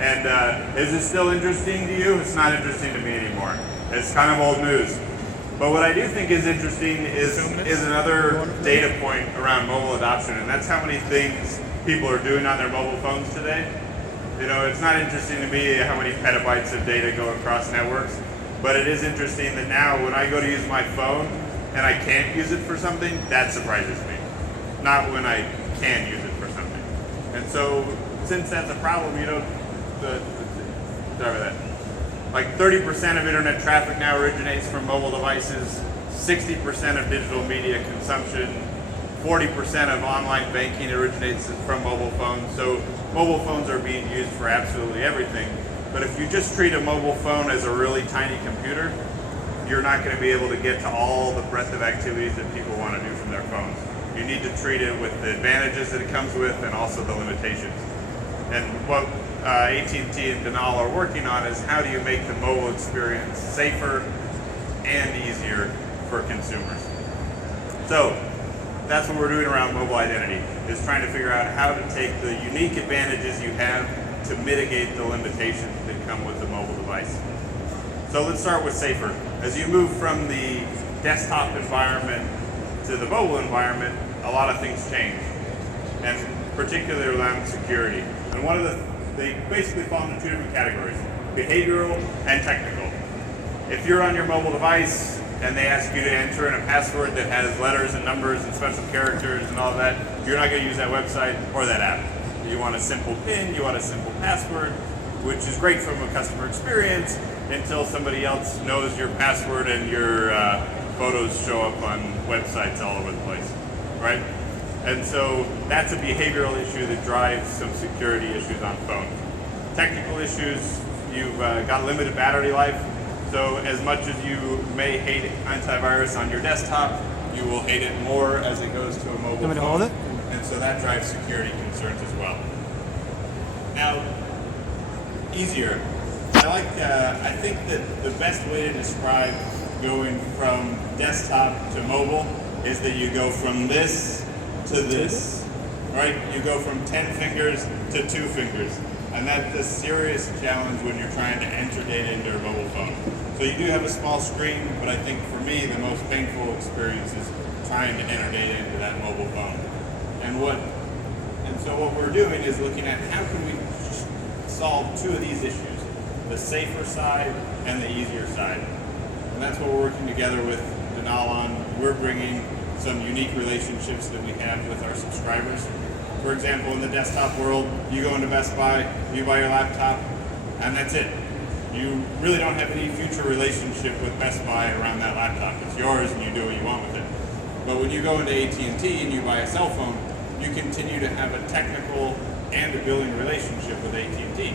And is it still interesting to you? It's not interesting to me anymore. It's kind of old news. But what I do think is interesting is another data point around mobile adoption, and that's how many things people are doing on their mobile phones today. You know, it's not interesting to me how many petabytes of data go across networks, but it is interesting that now when I go to use my phone and I can't use it for something, that surprises me. Not when I can use it for something. And so, since that's a problem, you know, sorry about that. Like 30% of internet traffic now originates from mobile devices, 60% of digital media consumption, 40% of online banking originates from mobile phones. So mobile phones are being used for absolutely everything. But if you just treat a mobile phone as a really tiny computer, you're not going to be able to get to all the breadth of activities that people want to do from their phones. You need to treat it with the advantages that it comes with and also the limitations. And what AT&T and Danal are working on is how do you make the mobile experience safer and easier for consumers. So that's what we're doing around mobile identity, is trying to figure out how to take the unique advantages you have to mitigate the limitations that come with the mobile device. So let's start with safer. As you move from the desktop environment to the mobile environment, a lot of things change, and particularly around security. And one of they basically fall into two different categories, behavioral and technical. If you're on your mobile device and they ask you to enter in a password that has letters and numbers and special characters and all that, you're not going to use that website or that app. You want a simple PIN, you want a simple password, which is great from a customer experience until somebody else knows your password and your photos show up on websites all over the place, right? And so that's a behavioral issue that drives some security issues on phones. Technical issues, you've got limited battery life. So as much as you may hate antivirus on your desktop, you will hate it more as it goes to a mobile phone. Hold it? And so that drives security concerns as well. Now, easier. I think that the best way to describe going from desktop to mobile is that you go from this to this, right? You go from 10 fingers to 2 fingers. And that's a serious challenge when you're trying to enter data into your mobile phone. So you do have a small screen, but I think for me, the most painful experience is trying to enter data into that mobile phone. And so what we're doing is looking at how can we solve two of these issues, the safer side and the easier side. And that's what we're working together with Danal on. We're bringing some unique relationships that we have with our subscribers. For example, in the desktop world, you go into Best Buy, you buy your laptop, and that's it. You really don't have any future relationship with Best Buy around that laptop. It's yours and you do what you want with it. But when you go into AT&T and you buy a cell phone, you continue to have a technical and a billing relationship with AT&T.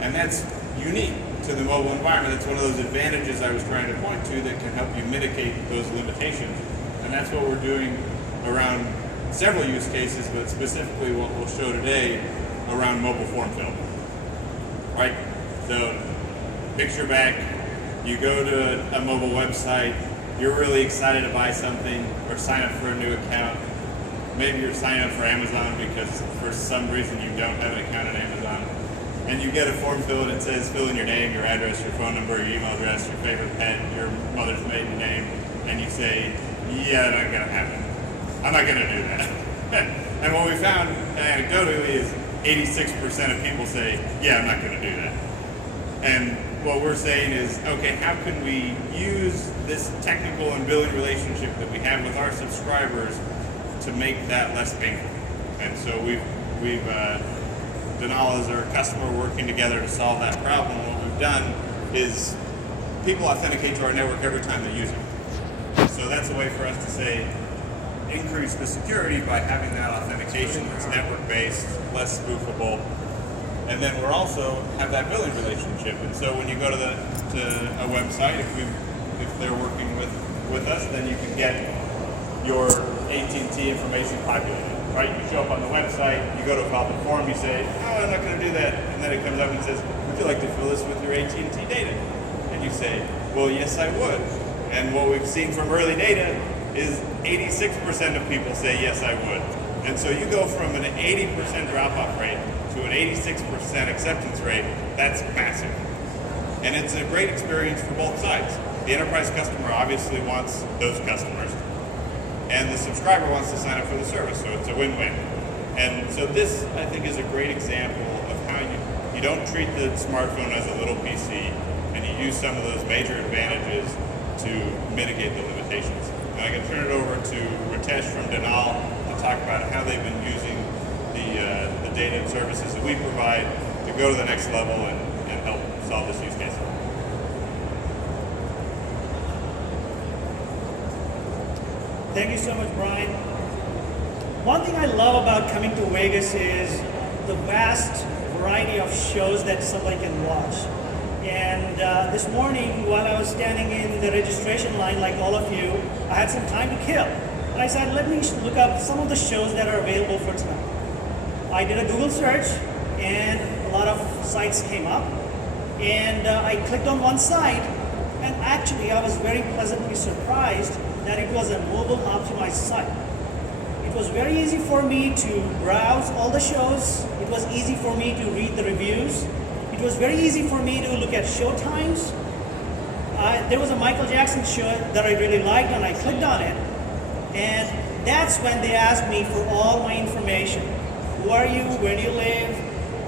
And that's unique to the mobile environment. That's one of those advantages I was trying to point to that can help you mitigate those limitations. And that's what we're doing around several use cases, but specifically what we'll show today around mobile form fill. Right? So, picture back, you go to a mobile website, you're really excited to buy something or sign up for a new account. Maybe you're signing up for Amazon because for some reason you don't have an account on Amazon. And you get a form fill and it says fill in your name, your address, your phone number, your email address, your favorite pet, your mother's maiden name, and you say, yeah, not gonna happen. I'm not gonna do that. And what we found anecdotally is 86% of people say, yeah, I'm not gonna do that. And what we're saying is, okay, how can we use this technical and billing relationship that we have with our subscribers to make that less painful? And so we've Danal is our customer working together to solve that problem. What we've done is people authenticate to our network every time they use it. So that's a way for us to say, increase the security by having that authentication that's network-based, less spoofable. And then we're also have that billing relationship. And so when you go to a website, if they're working with us, then you can get your AT&T information populated, right? You show up on the website, you go to fill out the form, you say, oh, I'm not going to do that. And then it comes up and says, would you like to fill this with your AT&T data? And you say, well, yes, I would. And what we've seen from early data is 86% of people say, yes, I would. And so you go from an 80% drop-off rate to an 86% acceptance rate, that's massive. And it's a great experience for both sides. The enterprise customer obviously wants those customers, and the subscriber wants to sign up for the service, so it's a win-win. And so this, I think, is a great example of how you don't treat the smartphone as a little PC, and you use some of those major advantages to mitigate the limitations. And I can turn it over to Ritesh from Danal to talk about how they've been using the data and services that we provide to go to the next level and help solve this use case. Thank you so much, Brian. One thing I love about coming to Vegas is the vast variety of shows that somebody can watch. And this morning, while I was standing in the registration line like all of you, I had some time to kill. And I said, let me look up some of the shows that are available for tonight. I did a Google search, and a lot of sites came up. And I clicked on one site, and actually I was very pleasantly surprised that it was a mobile optimized site. It was very easy for me to browse all the shows. It was easy for me to read the reviews. It was very easy for me to look at show times. There was a Michael Jackson show that I really liked, and I clicked on it. And that's when they asked me for all my information. Who are you? Where do you live?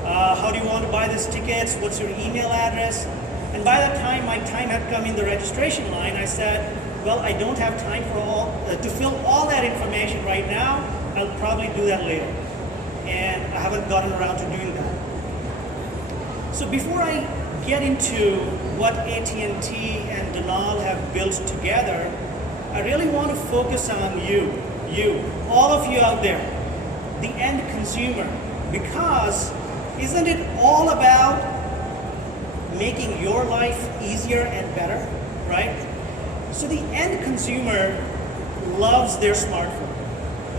How do you want to buy these tickets? What's your email address? And by the time my time had come in the registration line, I said, well, I don't have time for to fill all that information right now. I'll probably do that later. And I haven't gotten around to doing that. So before I get into what AT&T and Danal have built together, I really want to focus on you, all of you out there, the end consumer, because isn't it all about making your life easier and better, right? So the end consumer loves their smartphone.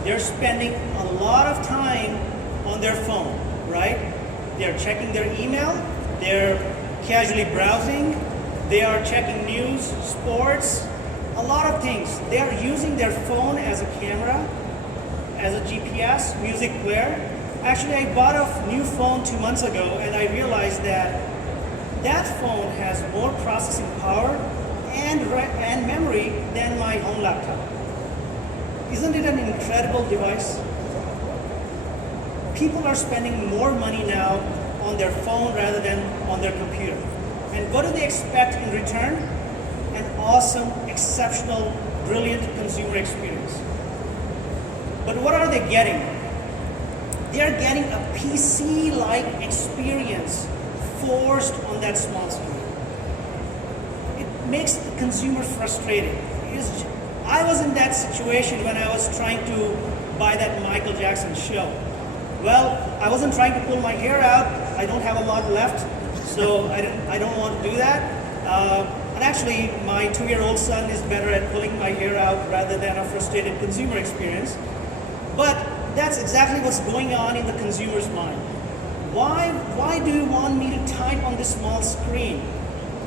They're spending a lot of time on their phone, right? They're checking their email, they're casually browsing, they are checking news, sports, a lot of things. They are using their phone as a camera, as a GPS, music player. Actually, I bought a new phone 2 months ago, and I realized that phone has more processing power and memory than my home laptop. Isn't it an incredible device? People are spending more money now on their phone rather than on their computer. And what do they expect in return? An awesome, exceptional, brilliant consumer experience. But what are they getting? They are getting a PC-like experience forced on that small screen. It makes the consumer frustrated. I was in that situation when I was trying to buy that Michael Jackson show. Well, I wasn't trying to pull my hair out. I don't have a lot left, so I don't want to do that. And actually, my 2-year-old son is better at pulling my hair out rather than a frustrated consumer experience. But that's exactly what's going on in the consumer's mind. Why do you want me to type on this small screen?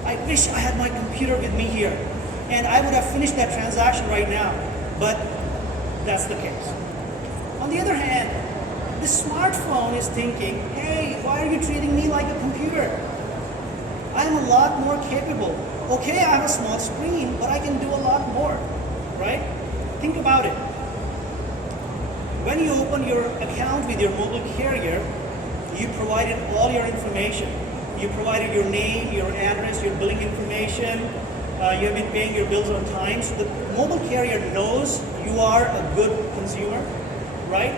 I wish I had my computer with me here, and I would have finished that transaction right now, but that's the case. On the other hand, the smartphone is thinking, hey, why are you treating me like a computer? I'm a lot more capable. Okay, I have a small screen, but I can do a lot more, right? Think about it. When you open your account with your mobile carrier, you provided all your information. You provided your name, your address, your billing information. You have been paying your bills on time. So the mobile carrier knows you are a good consumer, right?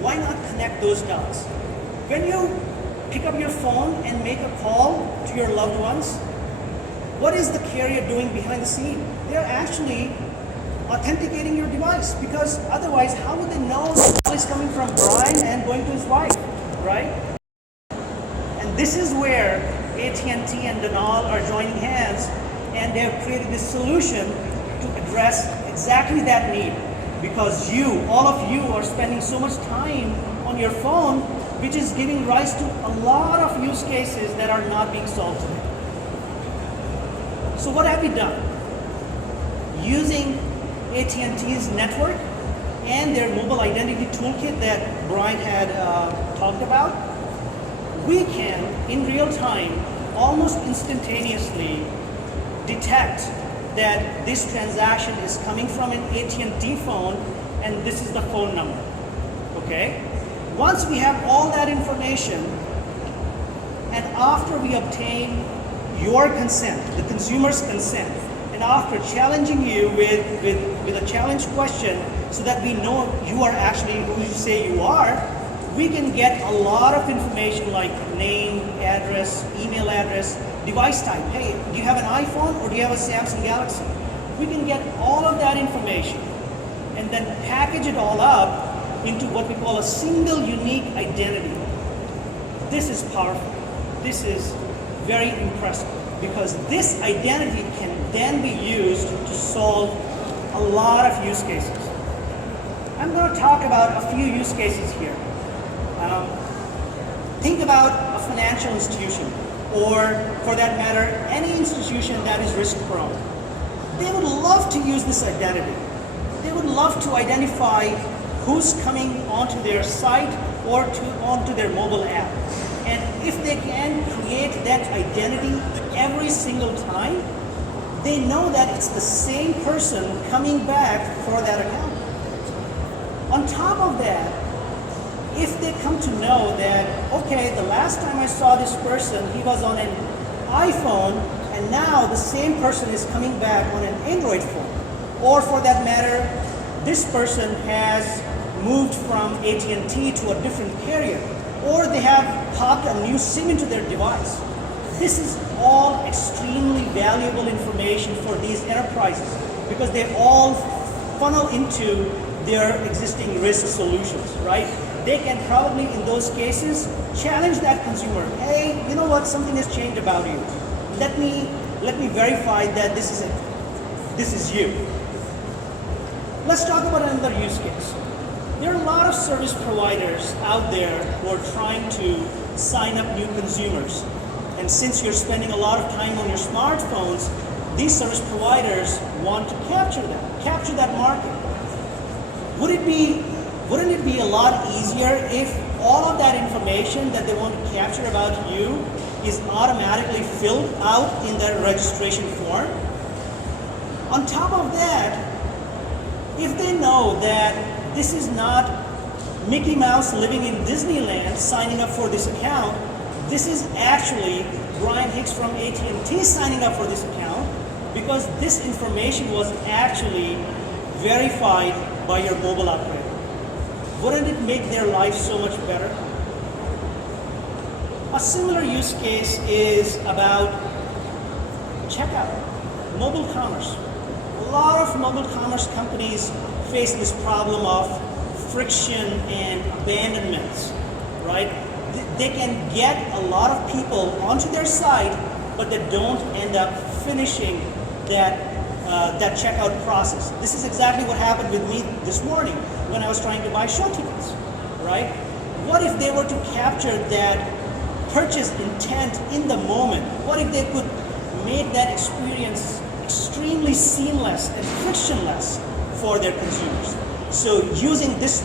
Why not connect those dots? When you pick up your phone and make a call to your loved ones, what is the carrier doing behind the scene? They're actually authenticating your device, because otherwise, how would they know the call is coming from Brian and going to his wife, right? And this is where AT&T and Danal are joining hands, and they have created this solution to address exactly that need. Because you, all of you, are spending so much time on your phone, which is giving rise to a lot of use cases that are not being solved today. So what have we done? Using AT&T's network and their mobile identity toolkit that Brian had talked about, we can, in real time, almost instantaneously detect that this transaction is coming from an AT&T phone and this is the phone number, okay? Once we have all that information, and after we obtain your consent, the consumer's consent, and after challenging you with a challenge question so that we know you are actually who you say you are, we can get a lot of information like name, address, email address, device type. Hey, do you have an iPhone or do you have a Samsung Galaxy? We can get all of that information and then package it all up into what we call a single unique identity. This is powerful. This is very impressive because this identity can then be used to solve a lot of use cases. I'm going to talk about a few use cases here. Think about a financial institution, or for that matter, any institution that is risk prone. They would love to use this identity. They would love to identify who's coming onto their site or onto their mobile app. And if they can create that identity every single time, they know that it's the same person coming back for that account. On top of that, if they come to know that, okay, the last time I saw this person, he was on an iPhone, and now the same person is coming back on an Android phone. Or for that matter, this person has moved from AT&T to a different carrier, or they have popped a new SIM into their device. This is all extremely valuable information for these enterprises because they all funnel into their existing risk solutions, right? They can probably, in those cases, challenge that consumer. Hey, you know what? Something has changed about you. Let me verify that this is it. This is you. Let's talk about another use case. There are a lot of service providers out there who are trying to sign up new consumers. And since you're spending a lot of time on your smartphones, these service providers want to capture that market. Wouldn't it be a lot easier if all of that information that they want to capture about you is automatically filled out in their registration form? On top of that, if they know that this is not Mickey Mouse living in Disneyland signing up for this account, this is actually Brian Hicks from AT&T signing up for this account because this information was actually verified by your mobile operator. Wouldn't it make their life so much better? A similar use case is about checkout, mobile commerce. A lot of mobile commerce companies face this problem of friction and abandonments, right? They can get a lot of people onto their site, but they don't end up finishing that checkout process. This is exactly what happened with me this morning when I was trying to buy show tickets, right? What if they were to capture that purchase intent in the moment? What if they could make that experience extremely seamless and frictionless for their consumers? So using this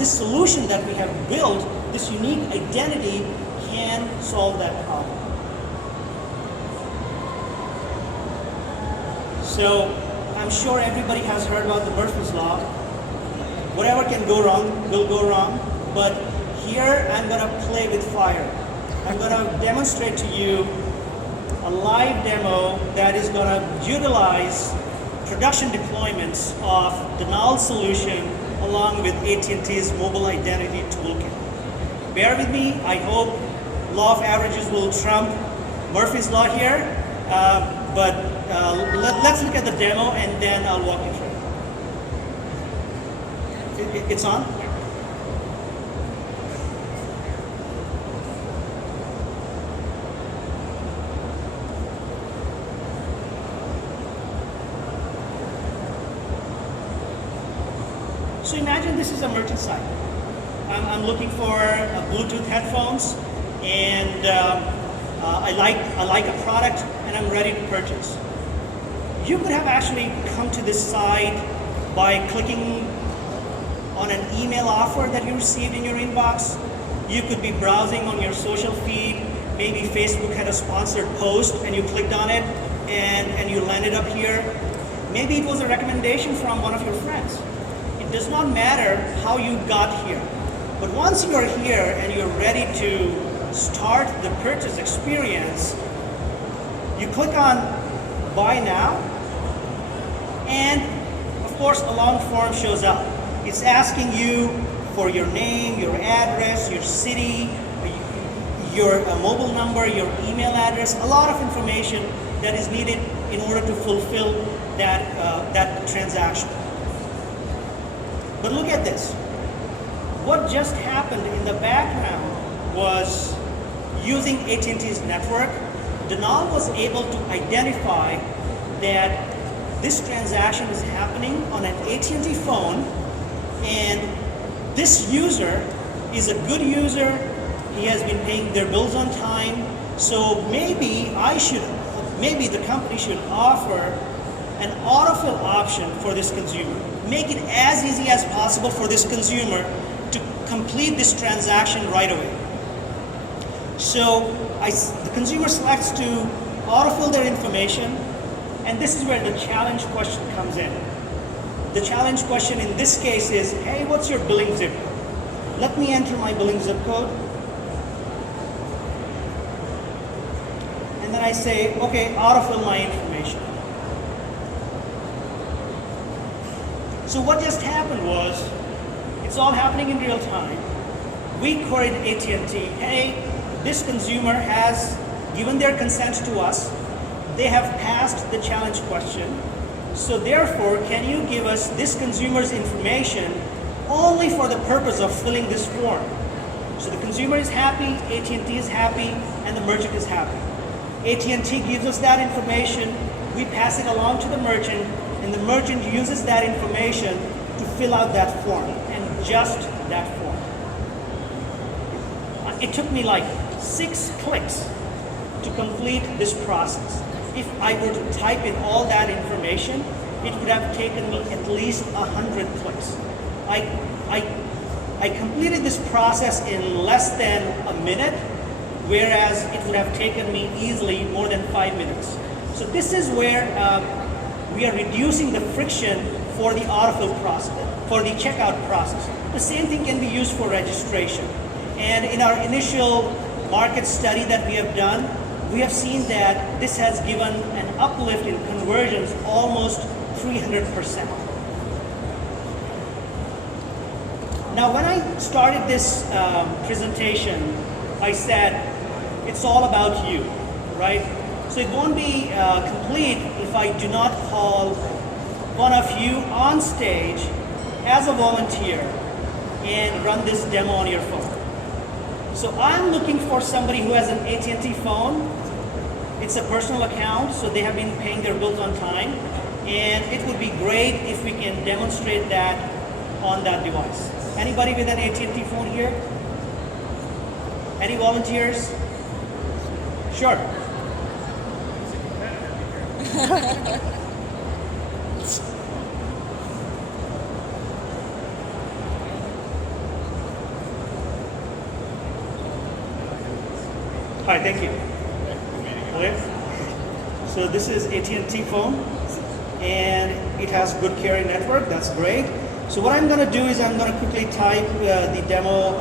solution that we have built, this unique identity can solve that problem. So I'm sure everybody has heard about the Murphy's Law. Whatever can go wrong will go wrong, but here I'm going to play with fire. I'm going to demonstrate to you a live demo that is going to utilize production deployments of Danal solution along with AT&T's mobile identity toolkit. Bear with me. I hope law of averages will trump Murphy's Law here, but let's look at the demo and then I'll walk you through it. It's on? So imagine this is a merchant site. I'm looking for Bluetooth headphones, and I like a product, and I'm ready to purchase. You could have actually come to this site by clicking on an email offer that you received in your inbox, You could be browsing on your social feed. Maybe Facebook had a sponsored post and you clicked on it and you landed up here. Maybe it was a recommendation from one of your friends. It does not matter how you got here. But once you're here and you're ready to start the purchase experience, you click on Buy Now, and of course a long form shows up. It's asking you for your name, your address, your city, your mobile number, your email address, a lot of information that is needed in order to fulfill that transaction. But look at this. What just happened in the background was, using AT&T's network, Danal was able to identify that this transaction is happening on an AT&T phone, and this user is a good user. He has been paying their bills on time. So maybe the company should offer an autofill option for this consumer. Make it as easy as possible for this consumer to complete this transaction right away. So the consumer selects to autofill their information, and this is where the challenge question comes in. The challenge question in this case is, hey, what's your billing zip code? Let me enter my billing zip code. And then I say, okay, autofill my information. So what just happened was, it's all happening in real time. We queried AT&T, hey, this consumer has given their consent to us. They have passed the challenge question. So therefore, can you give us this consumer's information only for the purpose of filling this form? So the consumer is happy, AT&T is happy, and the merchant is happy. AT&T gives us that information, we pass it along to the merchant, and the merchant uses that information to fill out that form, and just that form. It took me like 6 clicks to complete this process. If I were to type in all that information, it would have taken me at least 100 clicks. I completed this process in less than a minute, whereas it would have taken me easily more than 5 minutes. So this is where we are reducing the friction for the autofill process, for the checkout process. The same thing can be used for registration. And in our initial market study that we have done, we have seen that this has given an uplift in conversions almost 300%. Now, when I started this presentation, I said, it's all about you, right? So it won't be complete if I do not call one of you on stage as a volunteer and run this demo on your phone. So I'm looking for somebody who has an AT&T phone. It's a personal account, so they have been paying their bills on time. And it would be great if we can demonstrate that on that device. Anybody with an AT&T phone here? Any volunteers? Sure. Hi, thank you. Okay. So this is AT&T phone, and it has good carrier network. That's great. So what I'm going to do is I'm going to quickly type the demo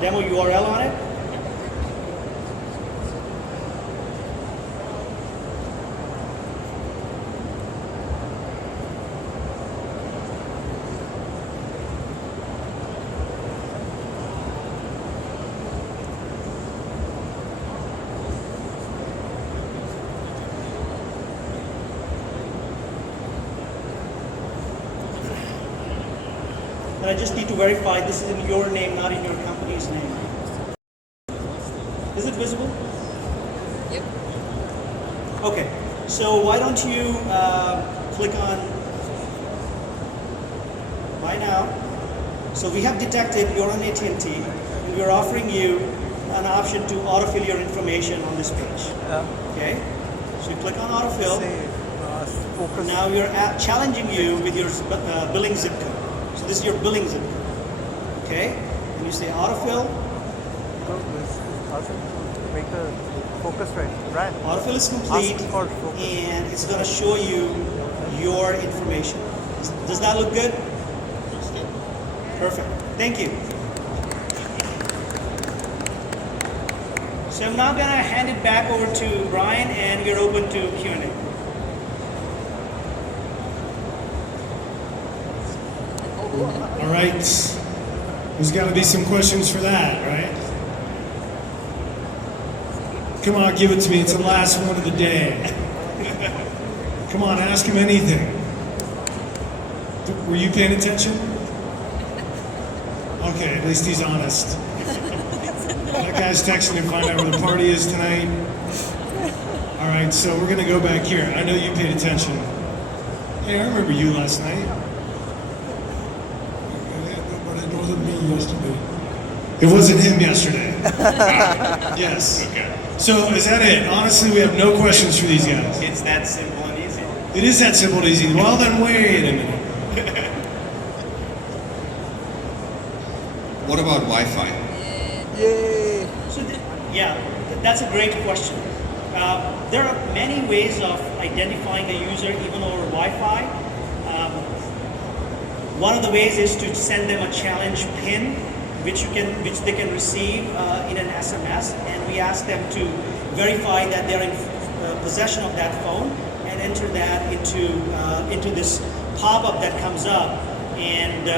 URL on it. And I just need to verify this is in your name, not in your company's name. Is it visible? Yep. Okay, so why don't you click on Buy Now. So we have detected you're on AT&T, and we're offering you an option to autofill your information on this page. Okay, so you click on autofill. Now we're challenging you with your billing zip code. So this is your billing zip code. Okay, and you say autofill. Make the focus right. Right. Autofill is complete, Ask for focus. and it's going to show you your information. Does that look good? Perfect. Thank you. So I'm now going to hand it back over to Brian, and we're open to Q&A. All right. There's got to be some questions for that, right? Come on, give it to me. It's the last one of the day. Come on, ask him anything. Were you paying attention? Okay, at least he's honest. That guy's texting to find out where the party is tonight. All right, so we're going to go back here. I know you paid attention. Hey, I remember you last night. But it wasn't me yesterday. It wasn't him yesterday. Yes. Okay. So is that it? Honestly, we have no questions for these guys. It's that simple and easy. It is that simple and easy. Well, then wait a minute. What about Wi-Fi? Yay! So, that's a great question. There are many ways of identifying a user even over Wi-Fi. One of the ways is to send them a challenge pin, which they can receive in an SMS, and we ask them to verify that they're in possession of that phone and enter that into this pop-up that comes up, and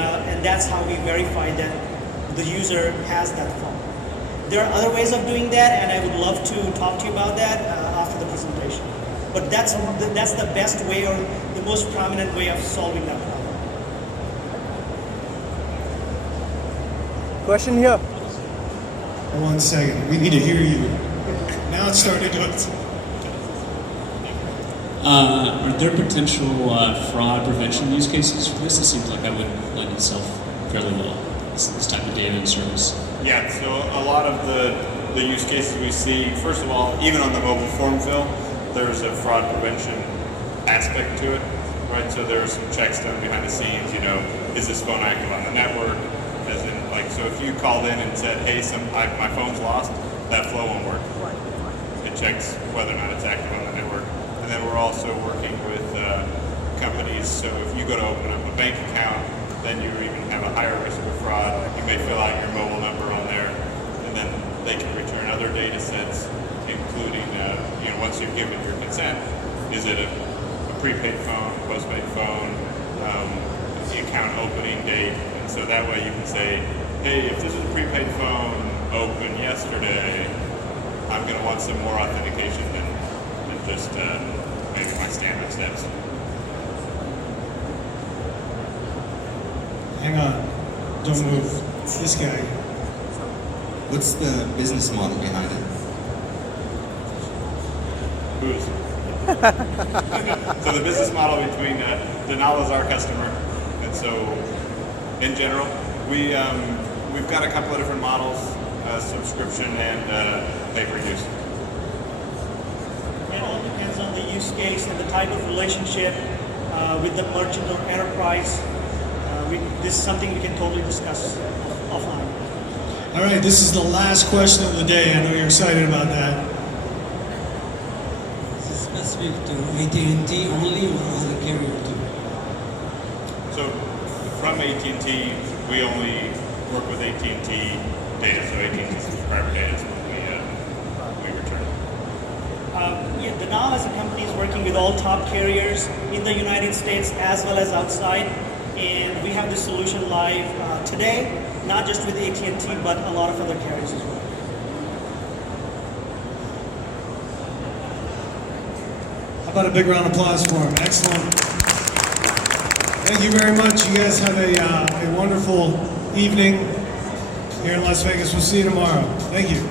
that's how we verify that the user has that phone. There are other ways of doing that, and I would love to talk to you about that after the presentation. But that's the best way, or the most prominent way of solving that problem. Question here. 1 second. We need to hear you. Now it's starting to go. Are there potential fraud prevention use cases for this? It seems like that would lend itself fairly well, this type of data and service. Yeah, so a lot of the use cases we see, first of all, even on the mobile form fill, there's a fraud prevention aspect to it, right? So there are some checks done behind the scenes, is this phone active on the network? As in, so if you called in and said, hey, my phone's lost, that flow won't work. It checks whether or not it's active on the network. And then we're also working with companies, so if you go to open up a bank account, then you even have a higher risk of fraud. You may fill out your mobile number on there, and then they can return other data sets, including, once you've given your consent, is it a prepaid phone, postpaid phone, the account opening date, and so that way you can say, hey, if this is a prepaid phone opened yesterday, I'm going to want some more authentication than just maybe my standard steps. Hang on. Don't move. This guy. What's the business model behind it? Booze. So the business model between Danal is our customer, and so in general, we've got a couple of different models: subscription and pay-per-use. It all depends on the use case and the type of relationship with the merchant or enterprise. This is something we can totally discuss offline. All right, this is the last question of the day. I know you're excited about that. Is it specific to AT&T only or other carrier too? So from AT&T, we only work with AT&T data, so AT&T subscriber data is what we return. Danal as a company is working with all top carriers in the United States as well as outside, and we have this solution live today, not just with AT&T, but a lot of other carriers as well. How about a big round of applause for him? Excellent. Thank you very much. You guys have a wonderful evening here in Las Vegas. We'll see you tomorrow. Thank you.